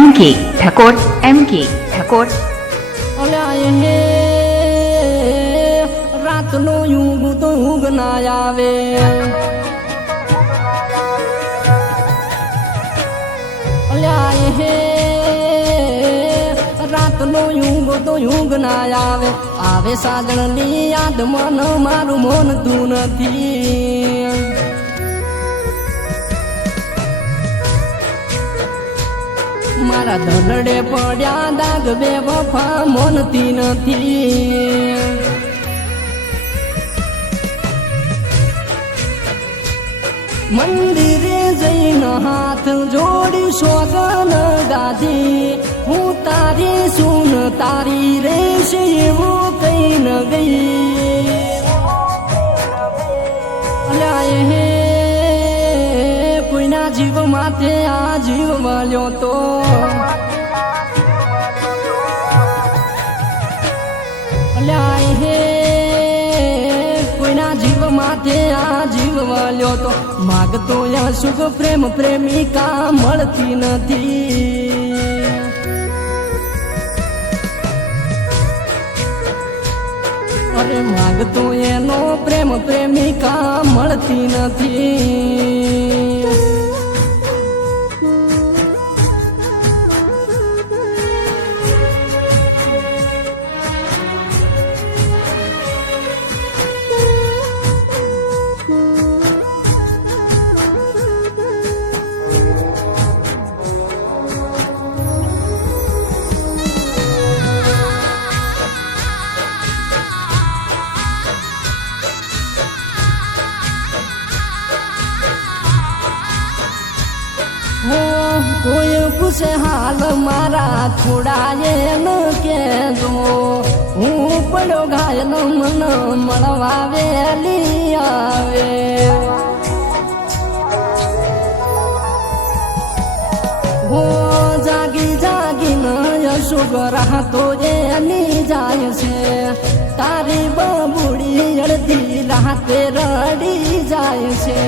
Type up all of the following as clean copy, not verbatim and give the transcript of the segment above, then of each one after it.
MK Thakor MK Thakor અલ્યા હે રાતનો યુગ તો ઊંઘ ના આવે અલ્યા હે રાતનો યુગ તો ઊંઘ ના આવે આવે સાજણની યાદ મન મારું મન તું નથી મારા ધનડે પડ્યા દાગ બે વફા મોનતી નથી મંદિરે જઈને હાથ જોડી સોગન ગાધી હું તારી સુન તારી રેશ એવું કઈ ન ગઈ અલ્યા હે કોઈના જીવ માથે આ જીવ વાલ્યો તો અલ્યા હે કોઈના જીવ માથે આ જીવ વાલ્યો તો માગતો યા સુખ પ્રેમ પ્રેમિકા મળતી નથી અરે માગતો એનો પ્રેમ પ્રેમિકા મળતી નથી કોઈ પૂછે હાલ મારા થોડાએ ન કેજો હું પડ્યો ઘાયલ મન મળવા વેલી આવે હો જાગી જાગીને યશોગ રાહતો એની જાય છે તારી બબુડી અડધી રાતે રડી જાય છે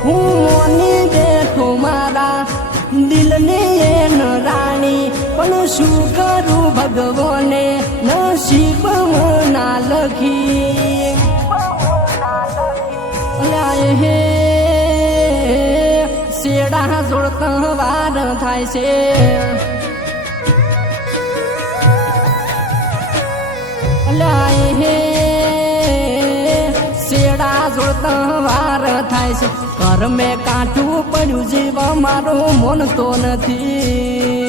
હું મોની બેઠો મારા દિલને એન રાણી પણ શું કરું ભગવાને નસીબ ના લખી અલ્યા હે શેડા જોડતા વાર થાય છે અલ્યા હે શેડા જોડતા વાર થાય છે ઘર મેં કાઠું પડ્યું જીવ મારો મન તો નથી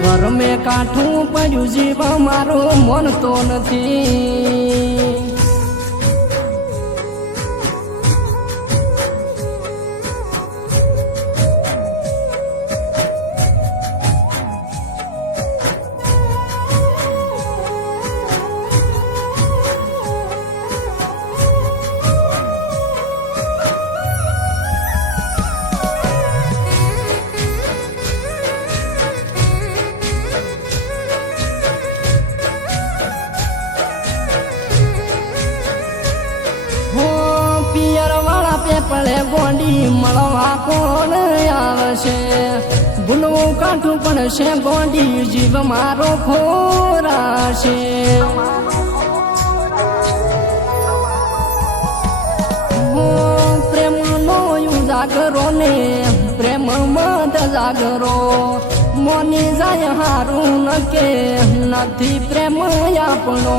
ઘર મેં કાઠું પડ્યું જીવ મારો મન તો નથી પેપળે ગોંડી મળવા કોણ આવશે ગુનવું કાઠું પડશે ગોંડી જીવ મારો ખોરાશે પ્રેમ નો જાગરો ને પ્રેમ મત જાગરો મોની જાય હારું ન કે નથી પ્રેમ આપણો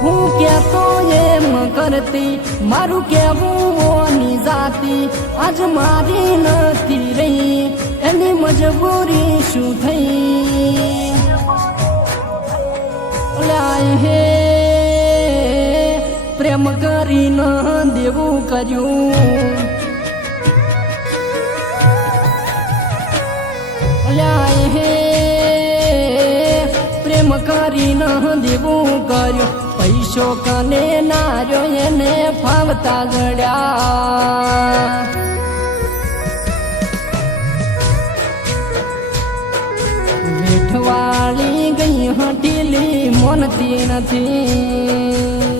હું કેતો એમ કરતી મારું કેવું જાતી આજ મારી નથી રહી એની મજબૂરી શું થઈ અલ્યા હે પ્રેમ કરી ન દેવું કર્યું અલ્યા હે પ્રેમ કરી ન દેવું કર્યું પૈસો કને નાર્યો એને ફાવતા ગળ્યા વેઠવાળી ગઈ હટીલી મોનતી નથી